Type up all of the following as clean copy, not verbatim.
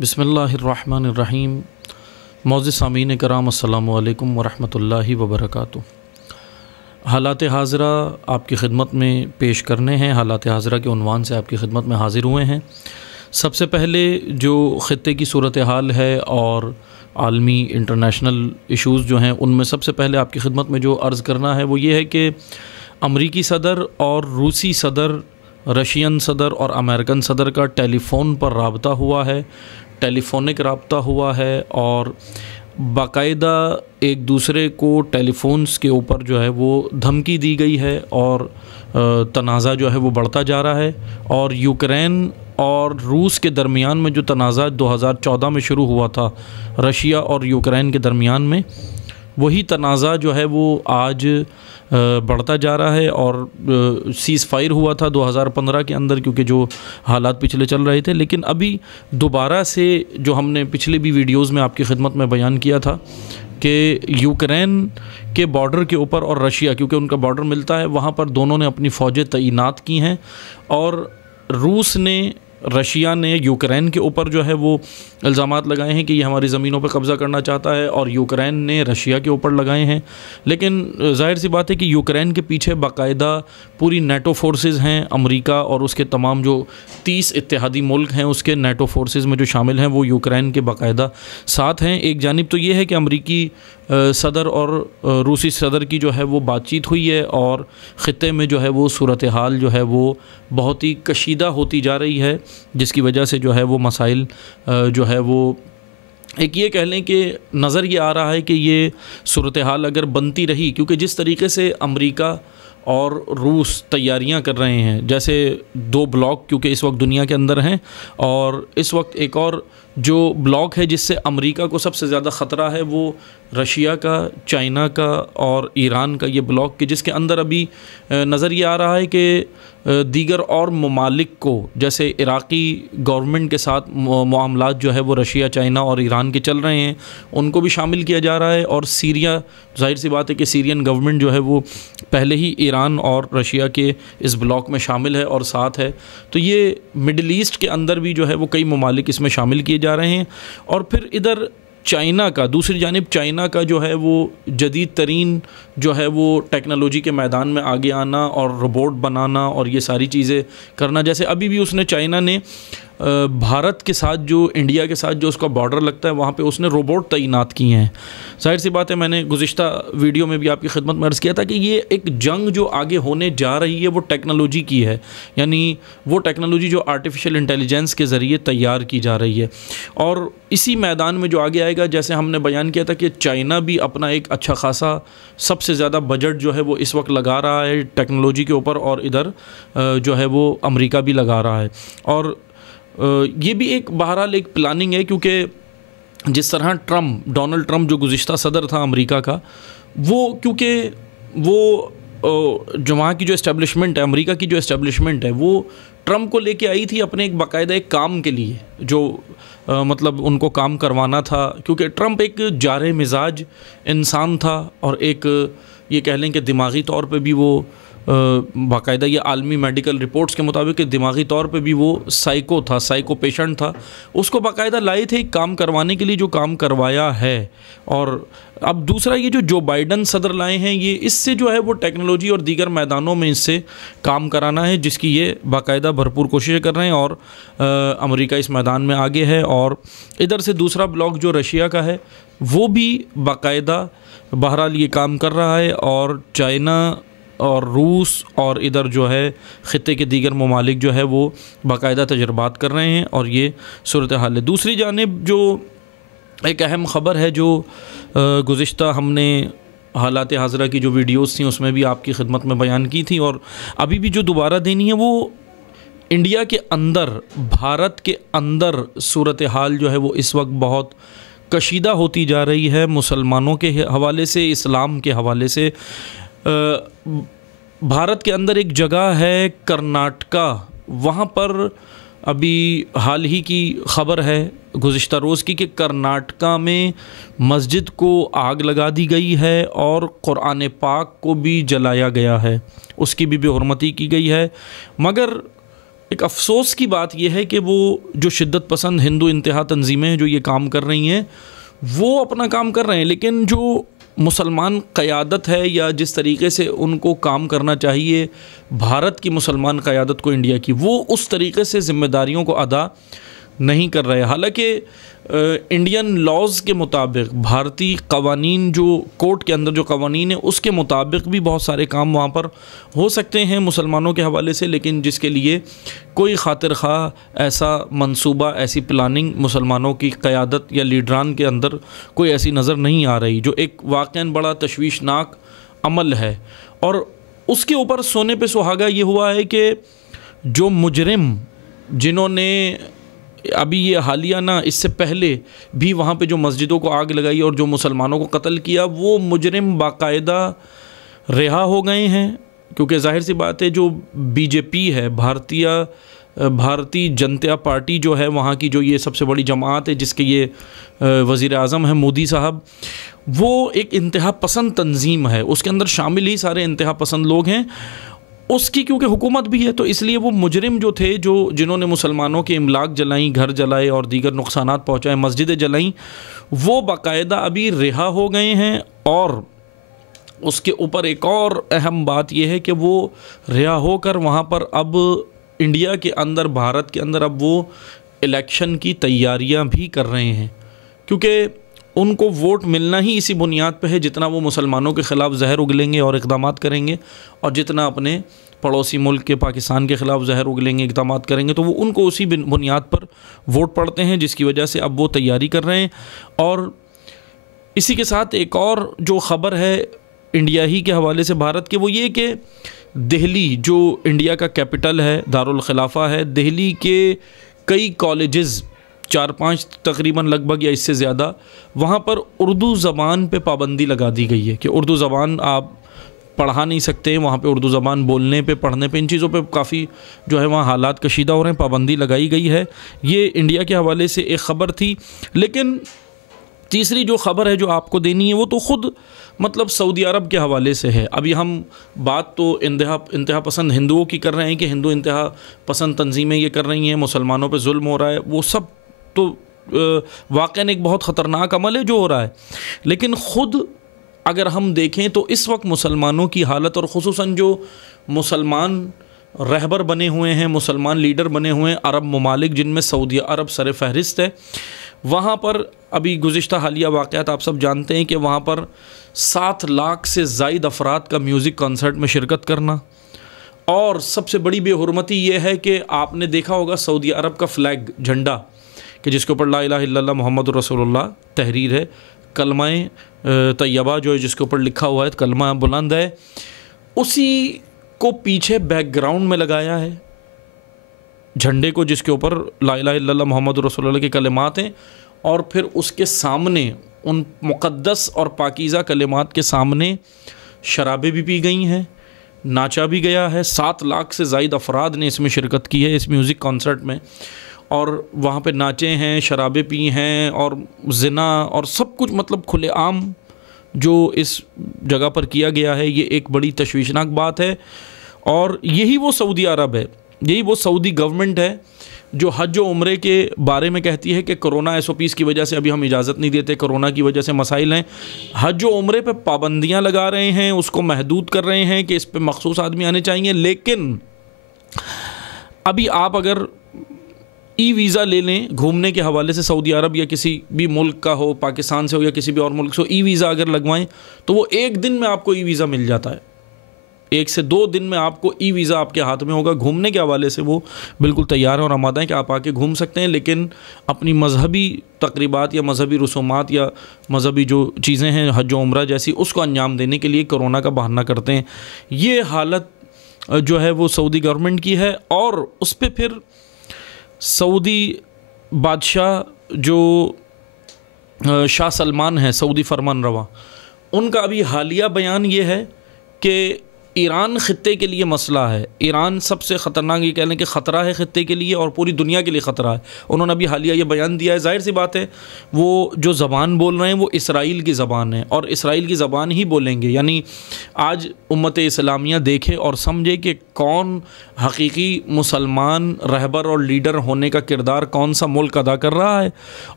بسم اللہ الرحمن الرحیم۔ معزز سامعین کرام، السلام علیکم ورحمۃ اللہ وبرکاتہ۔ حالات حاضرہ آپ کی خدمت میں پیش کرنے ہیں۔ حالات حاضرہ کے عنوان سے آپ کی خدمت میں حاضر ہوئے ہیں۔ سب سے پہلے جو خطے کی صورتحال ہے اور عالمی انٹرنیشنل ایشوز جو ہیں، ان میں سب سے پہلے آپ کی خدمت میں جو عرض کرنا ہے وہ یہ ہے کہ امریکی صدر اور روسی صدر، رشین صدر اور امریکن صدر کا ٹیلی فون پر رابطہ ہوا ہے، ٹیلی فونک رابطہ ہوا ہے، اور باقاعدہ ایک دوسرے کو ٹیلی فونز کے اوپر جو ہے وہ دھمکی دی گئی ہے، اور تنازع جو ہے وہ بڑھتا جا رہا ہے۔ اور یوکرین اور روس کے درمیان میں جو تنازع 2014 میں شروع ہوا تھا رشیا اور یوکرین کے درمیان میں، وہی تنازع جو ہے وہ آج بڑھتا جا رہا ہے، اور سیز فائر ہوا تھا 2015 کے اندر، کیونکہ جو حالات پچھلے چل رہے تھے، لیکن ابھی دوبارہ سے جو ہم نے پچھلے بھی ویڈیوز میں آپ کی خدمت میں بیان کیا تھا کہ یوکرین کے بارڈر کے اوپر اور رشیا، کیونکہ ان کا بارڈر ملتا ہے، وہاں پر دونوں نے اپنی فوجیں تعینات کی ہیں، اور روس نے، رشیا نے یوکرین کے اوپر جو ہے وہ الزامات لگائے ہیں کہ یہ ہماری زمینوں پہ قبضہ کرنا چاہتا ہے، اور یوکرین نے رشیا کے اوپر لگائے ہیں۔ لیکن ظاہر سی بات ہے کہ یوکرین کے پیچھے باقاعدہ پوری نیٹو فورسز ہیں، امریکا اور اس کے تمام جو 30 اتحادی ملک ہیں اس کے نیٹو فورسز میں جو شامل ہیں وہ یوکرین کے باقاعدہ ساتھ ہیں۔ ایک جانب تو یہ ہے کہ امریکی صدر اور روسی صدر کی جو ہے وہ بات چیت ہوئی ہے، اور خطے میں جو ہے وہ صورتحال جو ہے وہ بہت ہی کشیدہ ہوتی جا رہی ہے، جس کی وجہ سے جو ہے وہ مسائل جو ہے وہ ایک یہ کہہ لیں کہ نظر یہ آ رہا ہے کہ یہ صورتحال اگر بنتی رہی، کیونکہ جس طریقے سے امریکا اور روس تیاریاں کر رہے ہیں، جیسے دو بلاک کیونکہ اس وقت دنیا کے اندر ہیں، اور اس وقت ایک اور جو بلاک ہے جس سے امریکا کو سب سے زیادہ خطرہ ہے وہ رشیا کا، چائنا کا اور ایران کا یہ بلاک، کہ جس کے اندر ابھی نظر یہ آ رہا ہے کہ دیگر اور ممالک کو، جیسے عراقی گورنمنٹ کے ساتھ معاملات جو ہے وہ رشیا، چائنا اور ایران کے چل رہے ہیں، ان کو بھی شامل کیا جا رہا ہے، اور سیریا، ظاہر سی بات ہے کہ سیرین گورنمنٹ جو ہے وہ پہلے ہی ایران اور رشیا کے اس بلاک میں شامل ہے اور ساتھ ہے، تو یہ مڈل ایسٹ کے اندر بھی جو ہے وہ کئی ممالک اس میں شامل کیے جا رہے ہیں۔ اور پھر ادھر چائنا کا، دوسری جانب چائنا کا جو ہے وہ جدید ترین جو ہے وہ ٹیکنالوجی کے میدان میں آگے آنا اور روبوٹ بنانا اور یہ ساری چیزیں کرنا، جیسے ابھی بھی اس نے، چائنا نے بھارت کے ساتھ، جو انڈیا کے ساتھ جو اس کا بارڈر لگتا ہے، وہاں پہ اس نے روبوٹ تعینات کیے ہیں۔ ظاہر سی بات ہے، میں نے گزشتہ ویڈیو میں بھی آپ کی خدمت میں عرض کیا تھا کہ یہ ایک جنگ جو آگے ہونے جا رہی ہے وہ ٹیکنالوجی کی ہے، یعنی وہ ٹیکنالوجی جو آرٹیفیشل انٹیلیجنس کے ذریعے تیار کی جا رہی ہے، اور اسی میدان میں جو آگے آئے گا، جیسے ہم نے بیان کیا تھا کہ چائنا بھی اپنا ایک اچھا خاصا سب سے زیادہ بجٹ جو ہے وہ اس وقت لگا رہا ہے ٹیکنالوجی کے اوپر، اور ادھر جو ہے وہ امریکہ بھی لگا رہا ہے، اور یہ بھی ایک بہرحال ایک پلاننگ ہے، کیونکہ جس طرح ڈونلڈ ٹرمپ جو گزشتہ صدر تھا امریکا کا، وہ کیونکہ وہ جو وہاں کی جو اسٹیبلشمنٹ ہے، امریکہ کی جو اسٹیبلشمنٹ ہے، وہ ٹرمپ کو لے کے آئی تھی اپنے ایک باقاعدہ ایک کام کے لیے، جو مطلب ان کو کام کروانا تھا، کیونکہ ٹرمپ ایک جارح مزاج انسان تھا، اور ایک یہ کہہ لیں کہ دماغی طور پہ بھی وہ باقاعدہ یہ عالمی میڈیکل رپورٹس کے مطابق کہ دماغی طور پہ بھی وہ سائیکو تھا، سائیکو پیشنٹ تھا، اس کو باقاعدہ لائے تھے ایک کام کروانے کے لیے، جو کام کروایا ہے۔ اور اب دوسرا یہ جو بائیڈن صدر لائے ہیں، یہ اس سے جو ہے وہ ٹیکنالوجی اور دیگر میدانوں میں اس سے کام کرانا ہے، جس کی یہ باقاعدہ بھرپور کوششیں کر رہے ہیں، اور امریکہ اس میدان میں آگے ہے، اور ادھر سے دوسرا بلاک جو رشیا کا ہے وہ بھی باقاعدہ بہرحال یہ کام کر رہا ہے، اور چائنا اور روس اور ادھر جو ہے خطے کے دیگر ممالک جو ہے وہ باقاعدہ تجربات کر رہے ہیں، اور یہ صورتحال ہے۔ دوسری جانب جو ایک اہم خبر ہے جو گزشتہ ہم نے حالات حاضرہ کی جو ویڈیوز تھیں اس میں بھی آپ کی خدمت میں بیان کی تھی، اور ابھی بھی جو دوبارہ دینی ہے، وہ انڈیا کے اندر، بھارت کے اندر صورتحال جو ہے وہ اس وقت بہت کشیدہ ہوتی جا رہی ہے، مسلمانوں کے حوالے سے، اسلام کے حوالے سے۔ بھارت کے اندر ایک جگہ ہے کرناٹکا، وہاں پر ابھی حال ہی کی خبر ہے گزشتہ روز کی کہ کرناٹکا میں مسجد کو آگ لگا دی گئی ہے، اور قرآن پاک کو بھی جلایا گیا ہے، اس کی بھی بے حرمتی کی گئی ہے۔ مگر ایک افسوس کی بات یہ ہے کہ وہ جو شدت پسند ہندو انتہا تنظیمیں ہیں جو یہ کام کر رہی ہیں وہ اپنا کام کر رہے ہیں، لیکن جو مسلمان قیادت ہے یا جس طریقے سے ان کو کام کرنا چاہیے بھارت کی مسلمان قیادت کو انڈیا کی، وہ اس طریقے سے ذمہ داریوں کو ادا نہیں کر رہے۔ حالانکہ انڈین لاز کے مطابق، بھارتی قوانین جو کورٹ کے اندر جو قوانین ہیں اس کے مطابق بھی بہت سارے کام وہاں پر ہو سکتے ہیں مسلمانوں کے حوالے سے، لیکن جس کے لیے کوئی خاطر خواہ ایسا منصوبہ، ایسی پلاننگ مسلمانوں کی قیادت یا لیڈران کے اندر کوئی ایسی نظر نہیں آ رہی، جو ایک واقعاً بڑا تشویشناک عمل ہے۔ اور اس کے اوپر سونے پہ سہاگا یہ ہوا ہے کہ جو مجرم جنہوں نے ابھی یہ حالیہ اس سے پہلے بھی وہاں پہ جو مسجدوں کو آگ لگائی اور جو مسلمانوں کو قتل کیا، وہ مجرم باقاعدہ رہا ہو گئے ہیں، کیونکہ ظاہر سی بات ہے جو بی جے پی ہے، بھارتی جنتا پارٹی جو ہے وہاں کی، جو یہ سب سے بڑی جماعت ہے جس کے یہ وزیر اعظم ہیں مودی صاحب، وہ ایک انتہا پسند تنظیم ہے، اس کے اندر شامل ہی سارے انتہا پسند لوگ ہیں اس کی، کیونکہ حکومت بھی ہے، تو اس لیے وہ مجرم جو تھے جنہوں نے مسلمانوں کے املاک جلائیں، گھر جلائے اور دیگر نقصانات پہنچائے، مسجدیں جلائیں، وہ باقاعدہ ابھی رہا ہو گئے ہیں۔ اور اس کے اوپر ایک اور اہم بات یہ ہے کہ وہ رہا ہو کر وہاں پر اب انڈیا کے اندر، بھارت کے اندر اب وہ الیکشن کی تیاریاں بھی کر رہے ہیں، کیونکہ ان کو ووٹ ملنا ہی اسی بنیاد پہ ہے، جتنا وہ مسلمانوں کے خلاف زہر اگلیں گے اور اقدامات کریں گے، اور جتنا اپنے پڑوسی ملک کے پاکستان کے خلاف زہر اگلیں گے، اقدامات کریں گے، تو وہ ان کو اسی بنیاد پر ووٹ پڑتے ہیں، جس کی وجہ سے اب وہ تیاری کر رہے ہیں۔ اور اسی کے ساتھ ایک اور جو خبر ہے انڈیا ہی کے حوالے سے بھارت کے، وہ یہ کہ دہلی جو انڈیا کا کیپٹل ہے، دارالخلافہ ہے، دہلی کے کئی کالجز، 4-5 تقریباً لگ بھگ یا اس سے زیادہ، وہاں پر اردو زبان پہ پابندی لگا دی گئی ہے کہ اردو زبان آپ پڑھا نہیں سکتے، وہاں پہ اردو زبان بولنے پہ، پڑھنے پہ، ان چیزوں پہ کافی جو ہے وہاں حالات کشیدہ ہو رہے ہیں، پابندی لگائی گئی ہے۔ یہ انڈیا کے حوالے سے ایک خبر تھی۔ لیکن تیسری جو خبر ہے جو آپ کو دینی ہے وہ تو خود مطلب سعودی عرب کے حوالے سے ہے۔ ابھی ہم بات تو انتہا پسند ہندوؤں کی کر رہے ہیں کہ ہندو انتہا پسند تنظیمیں یہ کر رہی ہیں، مسلمانوں پہ ظلم ہو رہا ہے، وہ سب تو واقعاً ایک بہت خطرناک عمل ہے جو ہو رہا ہے، لیکن خود اگر ہم دیکھیں تو اس وقت مسلمانوں کی حالت، اور خصوصاً جو مسلمان رہبر بنے ہوئے ہیں، مسلمان لیڈر بنے ہوئے ہیں عرب ممالک، جن میں سعودی عرب سر فہرست ہے، وہاں پر ابھی گزشتہ حالیہ واقعات آپ سب جانتے ہیں کہ وہاں پر 7 لاکھ سے زائد افراد کا میوزک کنسرٹ میں شرکت کرنا، اور سب سے بڑی بے حرمتی یہ ہے کہ آپ نے دیکھا ہوگا سعودی عرب کا فلیگ، جھنڈا، کہ جس کے اوپر لا الہ الا اللہ محمد رسول اللہ تحریر ہے، کلمہ طیبہ جو ہے جس کے اوپر لکھا ہوا ہے، کلمہ بلند ہے، اسی کو پیچھے بیک گراؤنڈ میں لگایا ہے جھنڈے کو، جس کے اوپر لا الہ الا اللہ محمد رسول اللہ کے کلمات ہیں، اور پھر اس کے سامنے ان مقدس اور پاکیزہ کلمات کے سامنے شرابیں بھی پی گئی ہیں، ناچا بھی گیا ہے۔ 7 لاکھ سے زائد افراد نے اس میں شرکت کی ہے، اس میوزک کنسرٹ میں، اور وہاں پہ ناچے ہیں، شرابیں پی ہیں، اور زنا اور سب کچھ مطلب کھلے عام جو اس جگہ پر کیا گیا ہے، یہ ایک بڑی تشویشناک بات ہے۔ اور یہی وہ سعودی عرب ہے، یہی وہ سعودی گورنمنٹ ہے جو حج و عمرے کے بارے میں کہتی ہے کہ کرونا SOPs کی وجہ سے ابھی ہم اجازت نہیں دیتے، کرونا کی وجہ سے مسائل ہیں، حج و عمرے پہ پابندیاں لگا رہے ہیں، اس کو محدود کر رہے ہیں کہ اس پہ مخصوص آدمی آنے چاہیے۔ لیکن ابھی آپ اگر ای ویزا لے لیں گھومنے کے حوالے سے، سعودی عرب یا کسی بھی ملک کا ہو، پاکستان سے ہو یا کسی بھی اور ملک سے ہو، ای ویزا اگر لگوائیں تو وہ 1 دن میں آپ کو ای ویزا مل جاتا ہے، 1 سے 2 دن میں آپ کو ای ویزا آپ کے ہاتھ میں ہوگا۔ گھومنے کے حوالے سے وہ بالکل تیار ہیں اور آمادہ ہیں کہ آپ آ کے گھوم سکتے ہیں، لیکن اپنی مذہبی تقریبات یا مذہبی رسومات یا مذہبی جو چیزیں ہیں حج و عمرہ جیسی، اس کو انجام دینے کے لیے کرونا کا بہانہ کرتے ہیں۔ یہ حالت جو ہے وہ سعودی گورنمنٹ کی ہے، اور اس پہ پھر سعودی بادشاہ جو شاہ سلمان ہیں، سعودی فرمان روا، ان کا ابھی حالیہ بیان یہ ہے کہ ایران خطے کے لیے مسئلہ ہے، ایران سب سے خطرناک، یہ کہہ لیں کہ خطرہ ہے خطے کے لیے اور پوری دنیا کے لیے خطرہ ہے۔ انہوں نے ابھی حالیہ یہ بیان دیا ہے، ظاہر سی بات ہے وہ جو زبان بول رہے ہیں وہ اسرائیل کی زبان ہے اور اسرائیل کی زبان ہی بولیں گے۔ یعنی آج امت اسلامیہ دیکھے اور سمجھے کہ کون حقیقی مسلمان رہبر اور لیڈر ہونے کا کردار کون سا ملک ادا کر رہا ہے،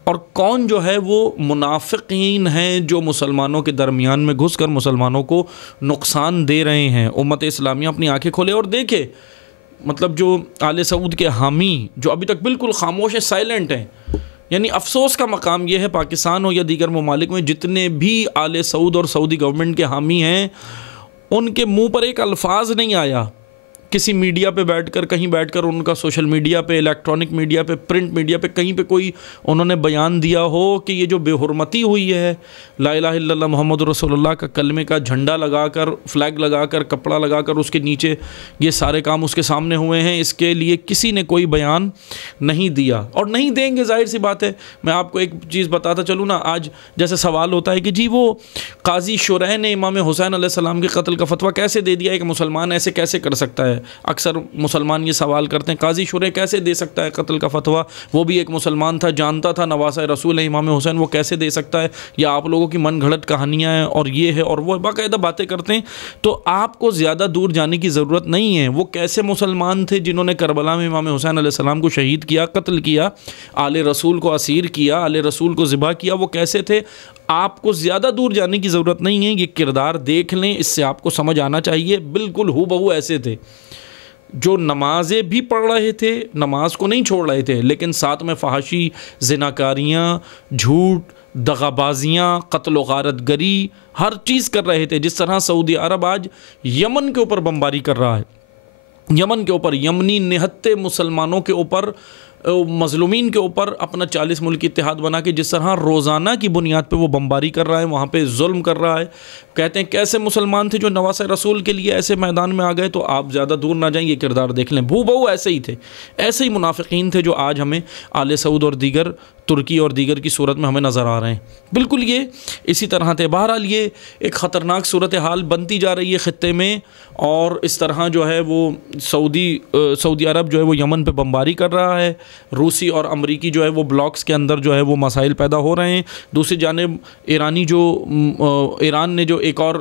اور کون جو ہے وہ منافقین ہیں جو مسلمانوں کے درمیان میں گھس کر مسلمانوں کو نقصان دے رہے ہیں۔ امت اسلامیہ اپنی آنکھیں کھولے اور دیکھے، مطلب جو آل سعود کے حامی جو ابھی تک بالکل خاموش ہیں، سائلنٹ ہیں، یعنی افسوس کا مقام یہ ہے پاکستان ہو یا دیگر ممالک میں جتنے بھی آل سعود اور سعودی گورنمنٹ کے حامی ہیں، ان کے منہ پر ایک الفاظ نہیں آیا کسی میڈیا پہ بیٹھ کر، کہیں بیٹھ کر ان کا سوشل میڈیا پہ، الیکٹرانک میڈیا پہ، پرنٹ میڈیا پہ، کہیں پہ کوئی انہوں نے بیان دیا ہو کہ یہ جو بے حرمتی ہوئی ہے، لا الہ الا اللہ محمد رسول اللہ کا کلمے کا جھنڈا لگا کر، فلیگ لگا کر، کپڑا لگا کر اس کے نیچے یہ سارے کام اس کے سامنے ہوئے ہیں، اس کے لیے کسی نے کوئی بیان نہیں دیا اور نہیں دیں گے۔ ظاہر سی بات ہے، میں آپ کو ایک چیز بتاتا چلوں نا، آج جیسے سوال ہوتا ہے کہ جی وہ قاضی شرح نے امام حسین علیہ السلام کے قتل کا فتویٰ کیسے دے دیا ہے کہ مسلمان ایسے کیسے کر سکتا ہے؟ اکثر مسلمان یہ سوال کرتے ہیں قاضی شرح کیسے دے سکتا ہے قتل کا فتویٰ، وہ بھی ایک مسلمان تھا، جانتا تھا نواسہ رسول ہے امام حسین، وہ کیسے دے سکتا ہے؟ یا آپ لوگوں کی من گھڑت کہانیاں ہیں اور یہ ہے اور وہ باقاعدہ باتیں کرتے ہیں۔ تو آپ کو زیادہ دور جانے کی ضرورت نہیں ہے، وہ کیسے مسلمان تھے جنہوں نے کربلا میں امام حسین علیہ السلام کو شہید کیا، قتل کیا، آل رسول کو اسیر کیا، آل رسول کو ذبح کیا، وہ کیسے تھے؟ آپ کو زیادہ دور جانے کی ضرورت نہیں ہے، یہ کردار دیکھ لیں، اس سے آپ کو سمجھ آنا چاہیے۔ بالکل ہو بہو ایسے تھے جو نمازیں بھی پڑھ رہے تھے، نماز کو نہیں چھوڑ رہے تھے، لیکن ساتھ میں فحاشی، زناکاریاں، جھوٹ، دغابازیاں، قتل و غارت گری، ہر چیز کر رہے تھے۔ جس طرح سعودی عرب آج یمن کے اوپر بمباری کر رہا ہے، یمن کے اوپر، یمنی نہتے مسلمانوں کے اوپر، مظلومین کے اوپر اپنا 40 ملک اتحاد بنا کے جس طرح روزانہ کی بنیاد پہ وہ بمباری کر رہا ہے، وہاں پہ ظلم کر رہا ہے۔ کہتے ہیں کیسے مسلمان تھے جو نواسہ رسول کے لیے ایسے میدان میں آ گئے؟ تو آپ زیادہ دور نہ جائیں، یہ کردار دیکھ لیں، بہو ایسے ہی تھے، ایسے ہی منافقین تھے جو آج ہمیں آل سعود اور دیگر ترکی اور دیگر کی صورت میں ہمیں نظر آ رہے ہیں۔ بالکل یہ اسی طرح تھے۔ بہرحال یہ ایک خطرناک صورتحال بنتی جا رہی ہے خطے میں، اور اس طرح جو ہے وہ سعودی عرب جو ہے وہ یمن پہ بمباری کر رہا ہے، روسی اور امریکی جو ہے وہ بلاکس کے اندر جو ہے وہ مسائل پیدا ہو رہے ہیں۔ دوسری جانب ایران نے جو ایک اور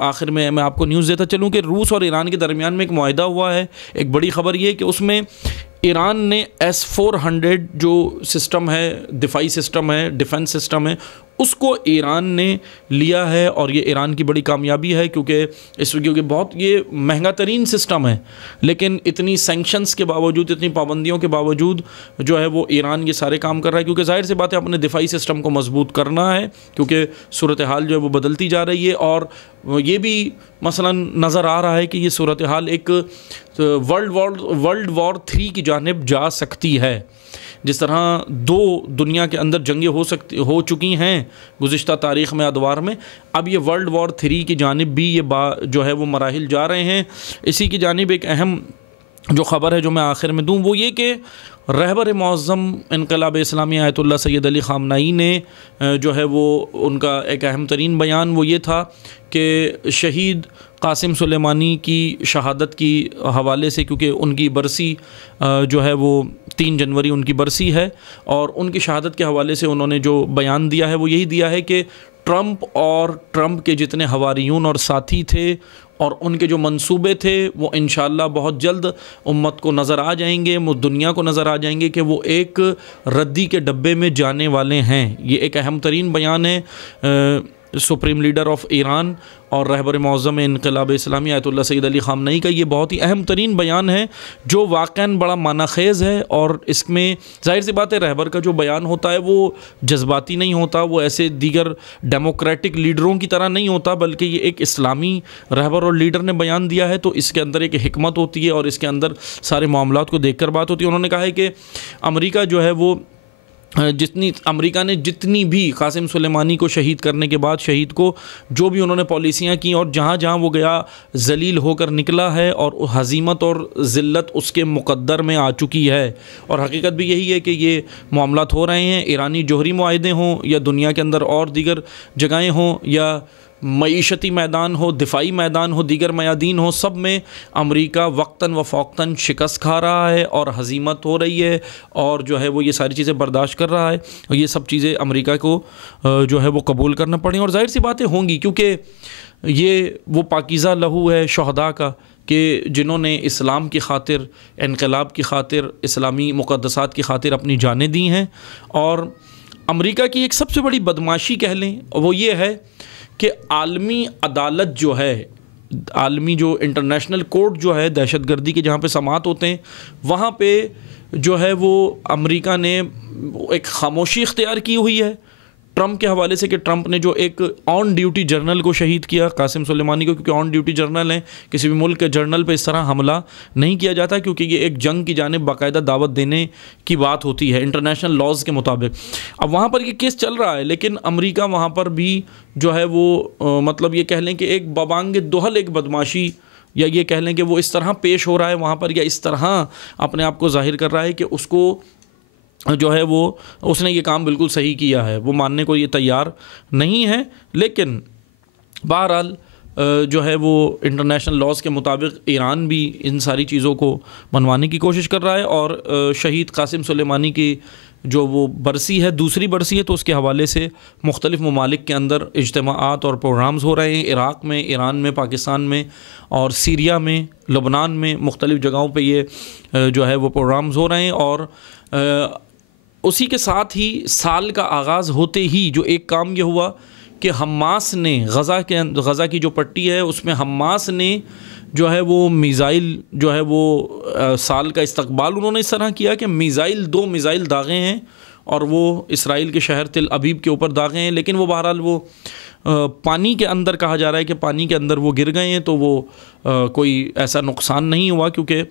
آخر میں آپ کو نیوز دیتا چلوں کہ روس اور ایران کے درمیان میں ایک معاہدہ ہوا ہے۔ ایک بڑی خبر یہ کہ اس میں ایران نے S-400 جو سسٹم ہے، دفاعی سسٹم ہے، ڈیفنس سسٹم ہے، اس کو ایران نے لیا ہے، اور یہ ایران کی بڑی کامیابی ہے کیونکہ بہت یہ مہنگا ترین سسٹم ہے، لیکن اتنی سینکشنز کے باوجود، اتنی پابندیوں کے باوجود جو ہے وہ ایران یہ سارے کام کر رہا ہے، کیونکہ ظاہر سی بات ہے اپنے دفاعی سسٹم کو مضبوط کرنا ہے، کیونکہ صورتحال جو ہے وہ بدلتی جا رہی ہے۔ اور یہ بھی مثلا نظر آ رہا ہے کہ یہ صورتحال ایک ورلڈ وار 3 کی جانب جا سکتی ہے۔ جس طرح 2 دنیا کے اندر جنگیں ہو چکی ہیں گزشتہ تاریخ میں، ادوار میں، اب یہ ورلڈ وار 3 کی جانب بھی یہ جو ہے وہ مراحل جا رہے ہیں۔ اسی کی جانب ایک اہم جو خبر ہے جو میں آخر میں دوں وہ یہ کہ رہبر معظم انقلاب اسلامی آیت اللہ سید علی خامنہئی نے جو ہے وہ ان کا ایک اہم ترین بیان وہ یہ تھا کہ شہید قاسم سلیمانی کی شہادت کی حوالے سے، کیونکہ ان کی برسی جو ہے وہ 3 جنوری ان کی برسی ہے، اور ان کی شہادت کے حوالے سے انہوں نے جو بیان دیا ہے وہ یہی دیا ہے کہ ٹرمپ کے جتنے حواریون اور ساتھی تھے اور ان کے جو منصوبے تھے وہ انشاءاللہ بہت جلد امت کو نظر آ جائیں گے، دنیا کو نظر آ جائیں گے کہ وہ ایک ردی کے ڈبے میں جانے والے ہیں۔ یہ ایک اہم ترین بیان ہے سپریم لیڈر آف ایران اور رہبر معظم انقلاب اسلامی آیت اللہ سید علی خامنہئی کا۔ یہ بہت ہی اہم ترین بیان ہے جو واقعاً بڑا معنی خیز ہے، اور اس میں ظاہر سی بات ہے رہبر کا جو بیان ہوتا ہے وہ جذباتی نہیں ہوتا، وہ ایسے دیگر ڈیموکریٹک لیڈروں کی طرح نہیں ہوتا، بلکہ یہ ایک اسلامی رہبر اور لیڈر نے بیان دیا ہے، تو اس کے اندر ایک حکمت ہوتی ہے اور اس کے اندر سارے معاملات کو دیکھ کر بات ہوتی ہے۔ انہوں نے کہا ہے کہ امریکہ جو ہے وہ امریکہ نے جتنی بھی قاسم سلیمانی کو شہید کرنے کے بعد شہید کو جو بھی انہوں نے پالیسیاں کی اور جہاں جہاں وہ گیا ذلیل ہو کر نکلا ہے، اور ہزیمت اور ذلت اس کے مقدر میں آ چکی ہے، اور حقیقت بھی یہی ہے کہ یہ معاملات ہو رہے ہیں، ایرانی جوہری معاہدے ہوں یا دنیا کے اندر اور دیگر جگہیں ہوں یا معیشتی میدان ہو، دفاعی میدان ہو، دیگر میادین ہو، سب میں امریکہ وقتاً و فوقتاً شکست کھا رہا ہے اور ہزیمت ہو رہی ہے، اور جو ہے وہ یہ ساری چیزیں برداشت کر رہا ہے، اور یہ سب چیزیں امریکہ کو جو ہے وہ قبول کرنا پڑیں، اور ظاہر سی باتیں ہوں گی، کیونکہ یہ وہ پاکیزہ لہو ہے شہداء کا کہ جنہوں نے اسلام کی خاطر، انقلاب کی خاطر، اسلامی مقدسات کی خاطر اپنی جانیں دی ہیں۔ اور امریکہ کی ایک سب سے بڑی بدماشی کہہ لیں وہ یہ ہے کہ عالمی عدالت جو ہے، عالمی جو انٹرنیشنل کورٹ جو ہے دہشت گردی کے جہاں پہ سماعت ہوتے ہیں، وہاں پہ جو ہے وہ امریکہ نے ایک خاموشی اختیار کی ہوئی ہے ٹرمپ کے حوالے سے، کہ ٹرمپ نے جو ایک آن ڈیوٹی جرنل کو شہید کیا، قاسم سلیمانی کو، کیونکہ آن ڈیوٹی جرنل ہیں، کسی بھی ملک کے جرنل پہ اس طرح حملہ نہیں کیا جاتا، کیونکہ یہ ایک جنگ کی جانب باقاعدہ دعوت دینے کی بات ہوتی ہے انٹرنیشنل لاز کے مطابق۔ اب وہاں پر یہ کیس چل رہا ہے، لیکن امریکہ وہاں پر بھی جو ہے وہ مطلب یہ کہہ لیں کہ ایک ببانگ دہل، ایک بدماشی، یا یہ کہہ لیں کہ وہ اس طرح پیش ہو رہا ہے وہاں پر، یا اس طرح اپنے آپ کو ظاہر کر رہا ہے کہ اس کو جو ہے وہ اس نے یہ کام بالکل صحیح کیا ہے، وہ ماننے کو یہ تیار نہیں ہے۔ لیکن بہرحال جو ہے وہ انٹرنیشنل لاز کے مطابق ایران بھی ان ساری چیزوں کو منوانے کی کوشش کر رہا ہے، اور شہید قاسم سلیمانی کی جو وہ برسی ہے، دوسری برسی ہے، تو اس کے حوالے سے مختلف ممالک کے اندر اجتماعات اور پروگرامز ہو رہے ہیں، عراق میں، ایران میں، پاکستان میں، اور سیریا میں، لبنان میں، مختلف جگہوں پہ یہ جو ہے وہ پروگرامز ہو رہے ہیں۔ اور اسی کے ساتھ ہی سال کا آغاز ہوتے ہی جو ایک کام یہ ہوا کہ حماس نے غزہ کی جو پٹی ہے اس میں حماس نے جو ہے وہ میزائل جو ہے وہ سال کا استقبال انہوں نے اس طرح کیا کہ دو میزائل داغے ہیں، اور وہ اسرائیل کے شہر تل ابیب کے اوپر داغے ہیں، لیکن وہ بہرحال وہ پانی کے اندر، کہا جا رہا ہے کہ پانی کے اندر وہ گر گئے ہیں، تو وہ کوئی ایسا نقصان نہیں ہوا، کیونکہ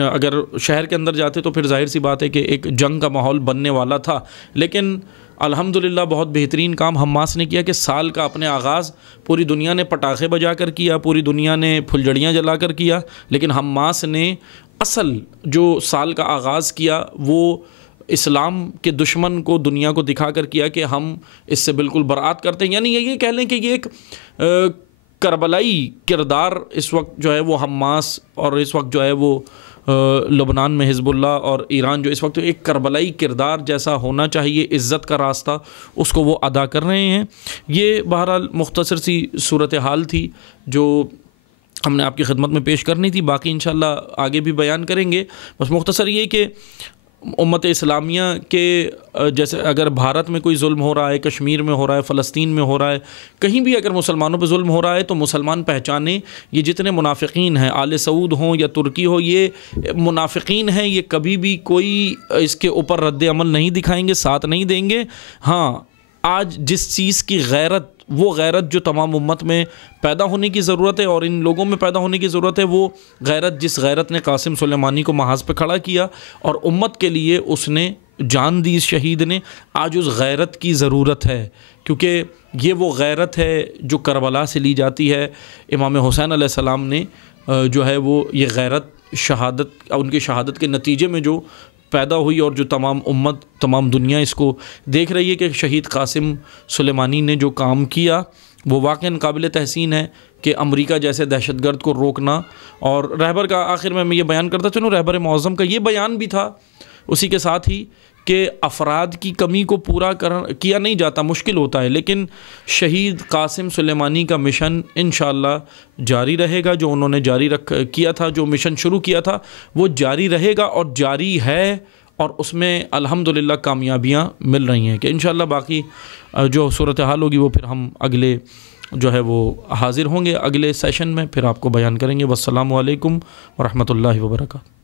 اگر شہر کے اندر جاتے تو پھر ظاہر سی بات ہے کہ ایک جنگ کا ماحول بننے والا تھا۔ لیکن الحمدللہ بہت بہترین کام حماس نے کیا کہ سال کا اپنے آغاز پوری دنیا نے پٹاخے بجا کر کیا، پوری دنیا نے پھلجھڑیاں جلا کر کیا، لیکن حماس نے اصل جو سال کا آغاز کیا وہ اسلام کے دشمن کو، دنیا کو دکھا کر کیا کہ ہم اس سے بالکل برات کرتے ہیں۔ یعنی یہ کہہ لیں کہ یہ ایک کربلائی کردار اس وقت جو ہے وہ حماس، اور اس وقت جو ہے وہ لبنان میں حزب اللہ اور ایران جو اس وقت ایک کربلائی کردار جیسا ہونا چاہیے، عزت کا راستہ، اس کو وہ ادا کر رہے ہیں۔ یہ بہرحال مختصر سی صورتحال تھی جو ہم نے آپ کی خدمت میں پیش کرنی تھی، باقی انشاءاللہ آگے بھی بیان کریں گے۔ بس مختصر یہ کہ امت اسلامیہ کے جیسے اگر بھارت میں کوئی ظلم ہو رہا ہے، کشمیر میں ہو رہا ہے، فلسطین میں ہو رہا ہے، کہیں بھی اگر مسلمانوں پہ ظلم ہو رہا ہے تو مسلمان پہچانیں، یہ جتنے منافقین ہیں، آل سعود ہوں یا ترکی ہو، یہ منافقین ہیں، یہ کبھی بھی کوئی اس کے اوپر رد عمل نہیں دکھائیں گے، ساتھ نہیں دیں گے۔ ہاں، آج جس چیز کی غیرت، وہ غیرت جو تمام امت میں پیدا ہونے کی ضرورت ہے اور ان لوگوں میں پیدا ہونے کی ضرورت ہے، وہ غیرت جس غیرت نے قاسم سلیمانی کو محاذ پہ کھڑا کیا اور امت کے لیے اس نے جان دی، اس شہید نے، آج اس غیرت کی ضرورت ہے، کیونکہ یہ وہ غیرت ہے جو کربلا سے لی جاتی ہے۔ امام حسین علیہ السلام نے جو ہے وہ یہ غیرت شہادت، ان کی شہادت کے نتیجے میں جو پیدا ہوئی اور جو تمام امت، تمام دنیا اس کو دیکھ رہی ہے کہ شہید قاسم سلیمانی نے جو کام کیا وہ واقعاً قابل تحسین ہے، کہ امریکہ جیسے دہشت گرد کو روکنا۔ اور رہبر کا آخر میں یہ بیان کرتا چلوں، رہبر معظم کا یہ بیان بھی تھا اسی کے ساتھ ہی کہ افراد کی کمی کو پورا کیا نہیں جاتا، مشکل ہوتا ہے، لیکن شہید قاسم سلیمانی کا مشن انشاءاللہ جاری رہے گا، جو انہوں نے جاری کیا تھا، جو مشن شروع کیا تھا وہ جاری رہے گا اور جاری ہے، اور اس میں الحمدللہ کامیابیاں مل رہی ہیں، کہ انشاءاللہ باقی جو صورتحال ہوگی وہ پھر ہم اگلے جو ہے وہ حاضر ہوں گے اگلے سیشن میں، پھر آپ کو بیان کریں گے۔ والسلام علیکم ورحمۃ اللہ وبرکاتہ۔